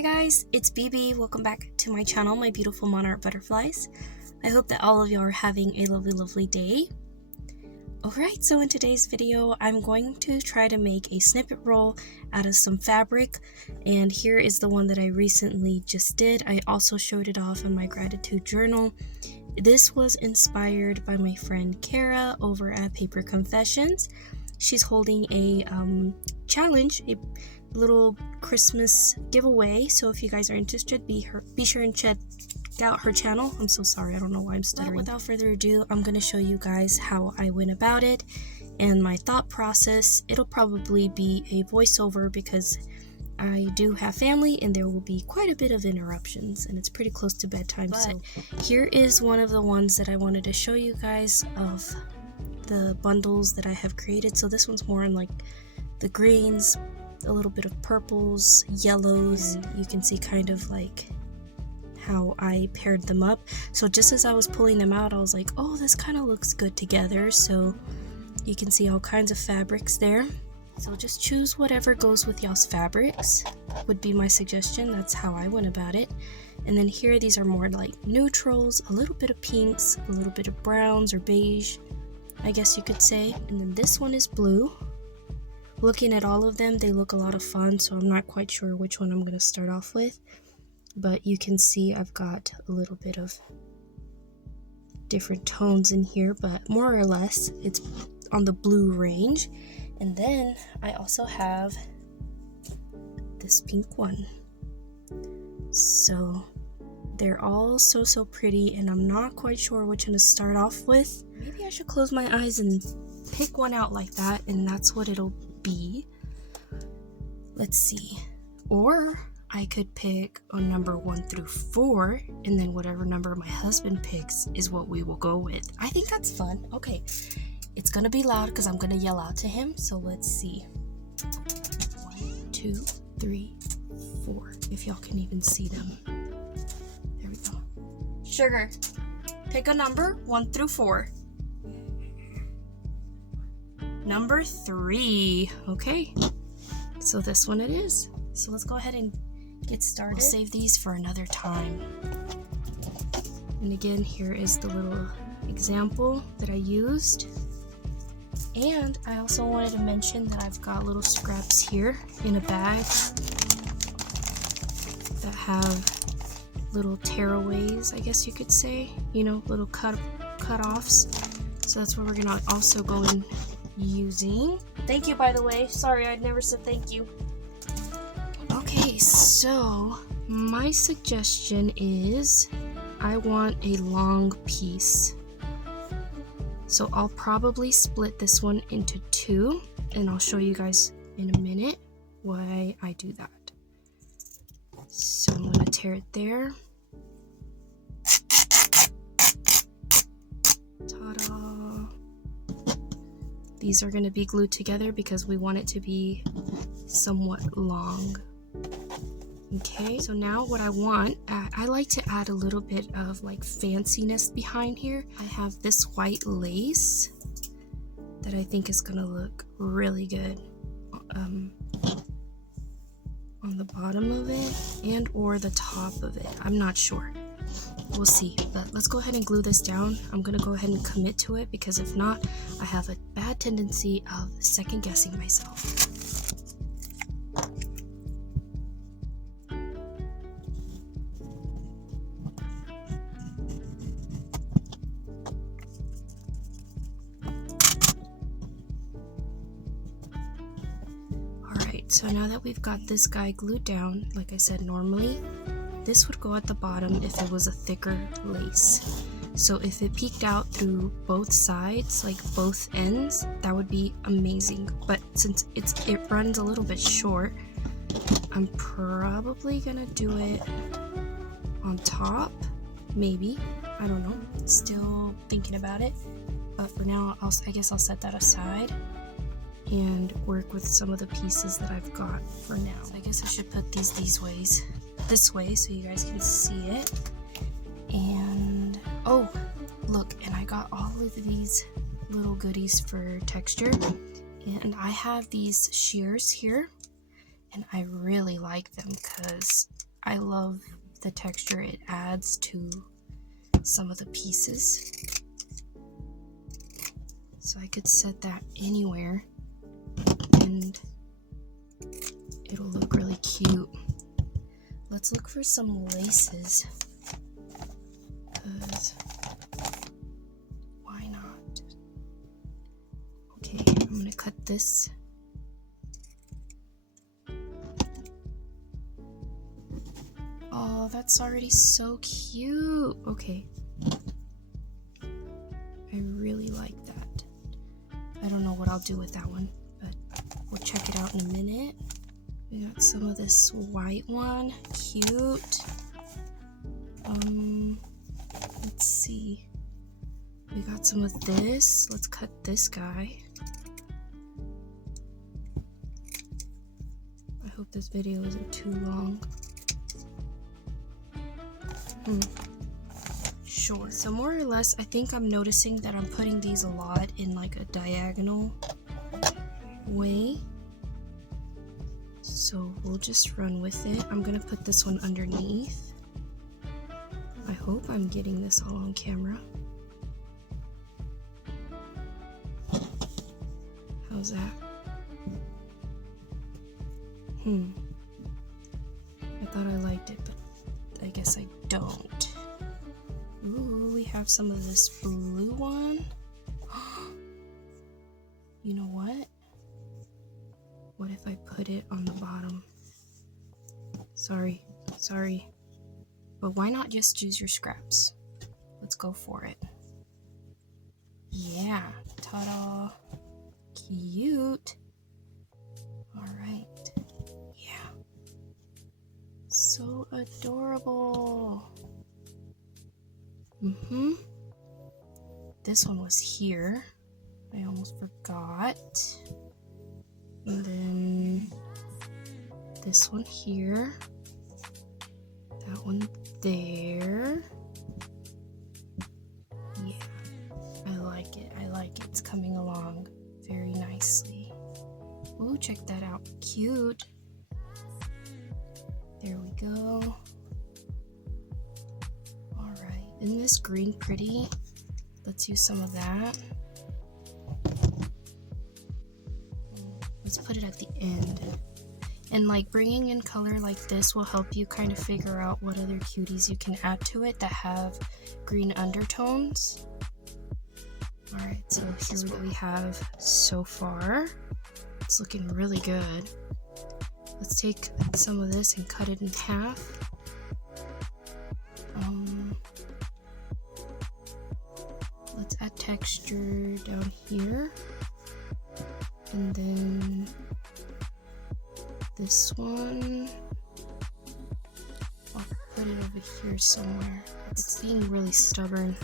Hi guys, it's BB. Welcome back to my channel, my beautiful monarch butterflies. I hope that all of you are having a lovely day. Alright, so in today's video, I'm going to try to make a snippet roll out of some fabric, and here is the one that I recently just did. I also showed it off in my gratitude journal. This was inspired by my friend Kaale over at Paper Confessions. She's holding a challenge, a little Christmas giveaway, so if you guys are interested, be sure and check out her channel. I'm so sorry, I don't know why I'm stuttering. But without further ado, I'm going to show you guys how I went about it and my thought process. It'll probably be a voiceover because I do have family and there will be quite a bit of interruptions, and it's pretty close to bedtime. But so here is one of the ones that I wanted to show you guys of the bundles that I have created. So this one's more on like the greens, a little bit of purples, yellows, and you can see kind of like how I paired them up. So just as I was pulling them out, I was like, oh, this kind of looks good together. So you can see all kinds of fabrics there. So just choose whatever goes with y'all's fabrics would be my suggestion. That's how I went about it. And then here, these are more like neutrals, a little bit of pinks, a little bit of browns or beige, I guess you could say. And then this one is blue. Looking at all of them, they look a lot of fun, so I'm not quite sure which one I'm going to start off with. But you can see I've got a little bit of different tones in here, but more or less it's on the blue range. And then I also have this pink one. So they're all so pretty, and I'm not quite sure which one to start off with. Maybe I should close my eyes and pick one out like that, and that's what it'll be. Let's see. Or I could pick a number 1 through 4, and then whatever number my husband picks is what we will go with. I think that's fun. Okay, it's gonna be loud because I'm gonna yell out to him, so let's see. 1, 2, 3, 4, if y'all can even see them. There we go. Sugar, pick a number 1 through 4. Number 3. Okay, so this one it is. So let's go ahead and get started. We'll save these for another time. And again, here is the little example that I used. And I also wanted to mention that I've got little scraps here in a bag that have little tearaways, I guess you could say, you know, little cut-offs. So that's what we're gonna also go in using. Thank you, by the way. Sorry, I'd never said thank you. Okay, so my suggestion is I want a long piece. So I'll probably split this one into 2, and I'll show you guys in a minute why I do that. So I'm gonna tear it there. Ta-da! These are gonna be glued together because we want it to be somewhat long. Okay, so now what I want, I like to add a little bit of like fanciness behind here. I have this white lace that I think is gonna look really good on the bottom of it and or the top of it. I'm not sure. We'll see, but let's go ahead and glue this down. I'm gonna go ahead and commit to it because if not, I have a bad tendency of second guessing myself. So now that we've got this guy glued down, like I said, normally this would go at the bottom if it was a thicker lace. So if it peeked out through both sides, like both ends, that would be amazing. But since it runs a little bit short, I'm probably gonna do it on top, maybe. I don't know. Still thinking about it. But for now, I guess I'll set that aside and work with some of the pieces that I've got for now. So I guess I should put these this way so you guys can see it. And oh, look, and I got all of these little goodies for texture, and I have these shears here, and I really like them because I love the texture it adds to some of the pieces. So I could set that anywhere and it'll look really cute. Let's look for some laces, because why not? Okay, I'm gonna cut this. Oh, that's already so cute. Okay. I really like that. I don't know what I'll do with that one, but we'll check it out in a minute. We got some of this white one. Cute. Let's see. We got some of this. Let's cut this guy. I hope this video isn't too long. Sure. So more or less, I think I'm noticing that I'm putting these a lot in like a diagonal way. So we'll just run with it. I'm gonna put this one underneath. I hope I'm getting this all on camera. How's that? I thought I liked it, but I guess I don't. Ooh, we have some of this blue one. You know what? What if I put it on the bottom? Sorry. But why not just use your scraps? Let's go for it. Yeah, ta-da. Cute. Alright. Yeah. So adorable. This one was here. I almost forgot. And then this one here. That one there. Yeah. I like it. It's coming along very nicely. Ooh, check that out. Cute. There we go. Alright. Isn't this green pretty? Let's use some of that. Let's put it at the end. And like bringing in color like this will help you kind of figure out what other cuties you can add to it that have green undertones. Alright, so here's what we have so far. It's looking really good. Let's take some of this and cut it in half. Let's add texture down here. And then this one, I'll put it over here somewhere. It's being really stubborn.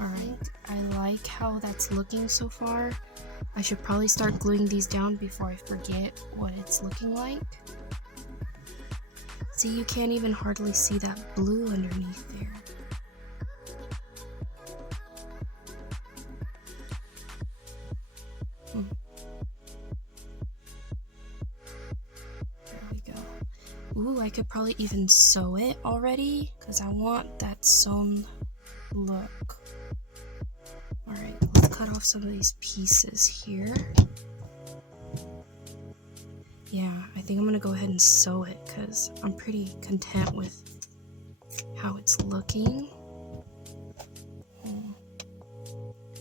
Alright, I like how that's looking so far. I should probably start gluing these down before I forget what it's looking like. See, you can't even hardly see that blue underneath there. There we go. Ooh, I could probably even sew it already, because I want that sewn look. Alright, let's cut off some of these pieces here. Yeah, I think I'm gonna go ahead and sew it because I'm pretty content with how it's looking.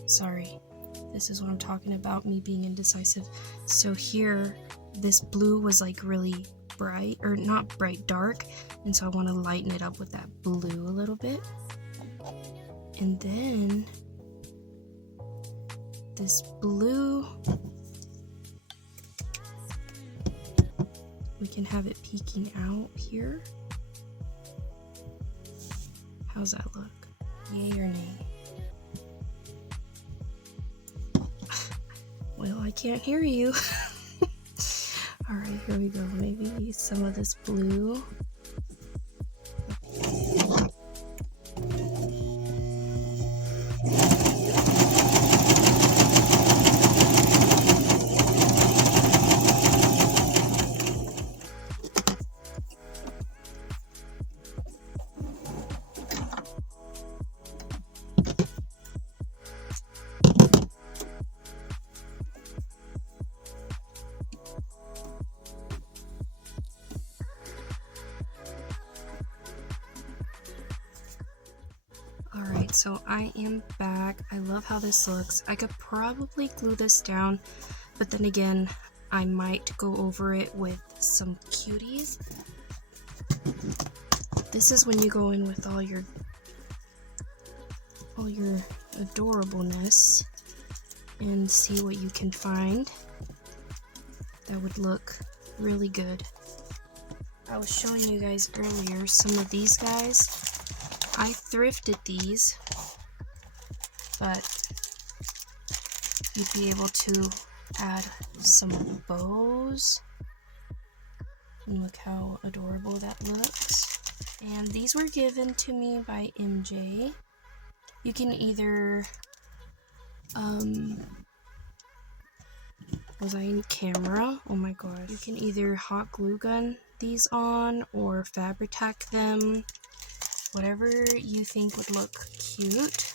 Sorry, this is what I'm talking about, me being indecisive. So here, this blue was like really bright, or not bright, dark, and so I want to lighten it up with that blue a little bit. And then this blue, we can have it peeking out here. How's that look? Yay or nay? Well, I can't hear you. Alright, here we go. Maybe some of this blue. so I am back. I love how this looks. I could probably glue this down, but then again, I might go over it with some cuties. This is when you go in with all your adorableness and see what you can find that would look really good. I was showing you guys earlier some of these guys. I thrifted these, but you'd be able to add some bows. And look how adorable that looks. And these were given to me by MJ. You can either was I in camera? Oh my gosh. You can either hot glue gun these on or Fabri-Tac them. Whatever you think would look cute.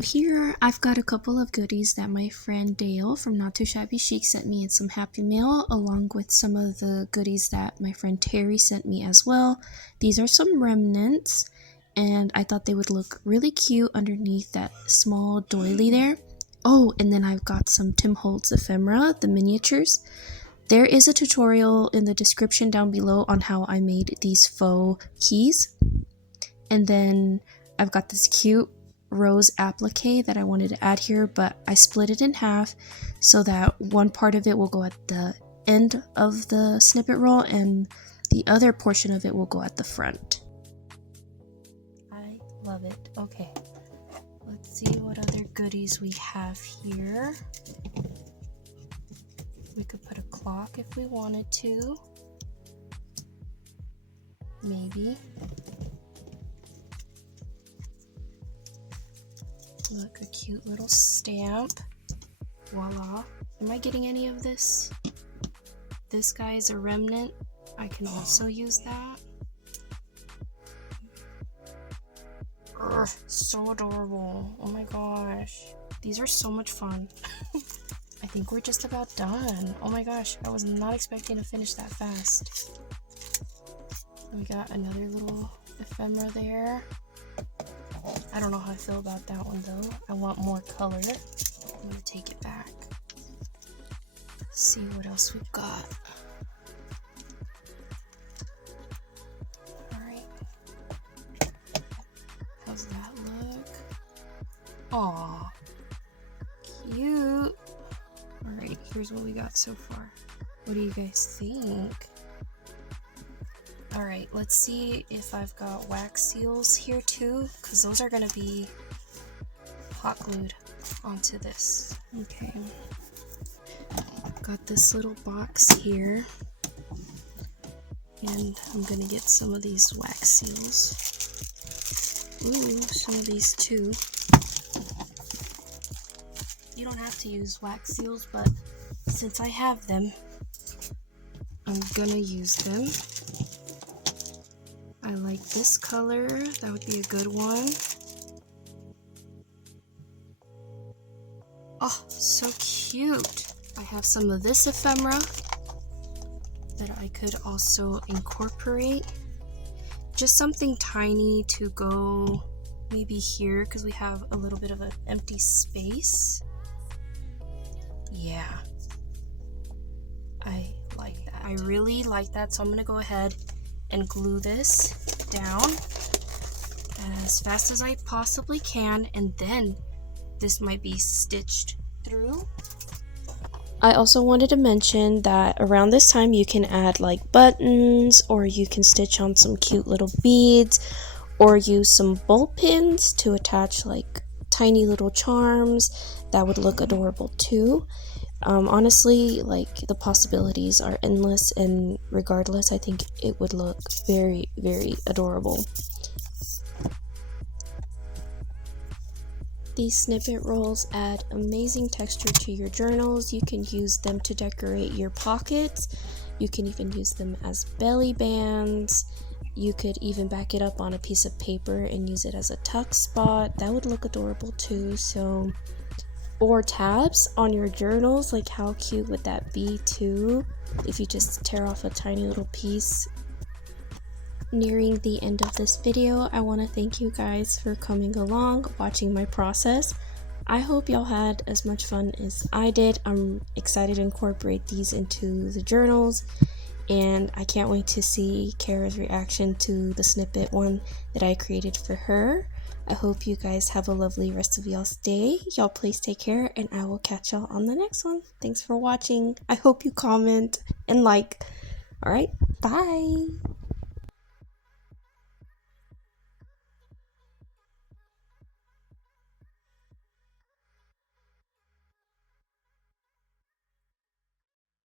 Here I've got a couple of goodies that my friend Dale from Not Too Shabby Chic sent me in some Happy Mail, along with some of the goodies that my friend Terry sent me as well. These are some remnants, and I thought they would look really cute underneath that small doily there. Oh, and then I've got some Tim Holtz ephemera, the miniatures. There is a tutorial in the description down below on how I made these faux keys. And then I've got this cute rose applique that I wanted to add here, but I split it in half so that one part of it will go at the end of the snippet roll and the other portion of it will go at the front. I love it. Okay, let's see what other goodies we have here. We could put a clock if we wanted to. Maybe. Look, a cute little stamp. Voila. Am I getting any of this? This guy is a remnant. I can also use that. Ugh, so adorable. Oh my gosh. These are so much fun. I think we're just about done. Oh my gosh, I was not expecting to finish that fast. We got another little ephemera there. I don't know how I feel about that one though. I want more color. I'm gonna take it back. Let's see what else we've got. Alright. How's that look? Aww. Cute. Alright, here's what we got so far. What do you guys think? Alright, let's see if I've got wax seals here too, because those are going to be hot glued onto this. Okay. Got this little box here, and I'm going to get some of these wax seals. Ooh, some of these too. You don't have to use wax seals, but since I have them, I'm going to use them. I like this color. That would be a good one. Oh, so cute. I have some of this ephemera that I could also incorporate. Just something tiny to go maybe here because we have a little bit of an empty space. Yeah. I like that. I really like that, so I'm going to go ahead and glue this down as fast as I possibly can, and then this might be stitched through. I also wanted to mention that around this time you can add like buttons, or you can stitch on some cute little beads, or use some bowl pins to attach like tiny little charms. That would look adorable too. Honestly, like, the possibilities are endless, and regardless, I think it would look very, very adorable. These snippet rolls add amazing texture to your journals. You can use them to decorate your pockets. You can even use them as belly bands. You could even back it up on a piece of paper and use it as a tuck spot. That would look adorable too. So, or tabs on your journals, like how cute would that be too, if you just tear off a tiny little piece. nearing the end of this video. I want to thank you guys for coming along, watching my process. I hope y'all had as much fun as I did. I'm excited to incorporate these into the journals, and I can't wait to see Kara's reaction to the snippet one that I created for her. I hope you guys have a lovely rest of y'all's day. Y'all please take care, and I will catch y'all on the next one. Thanks for watching. I hope you comment and like. Alright, bye!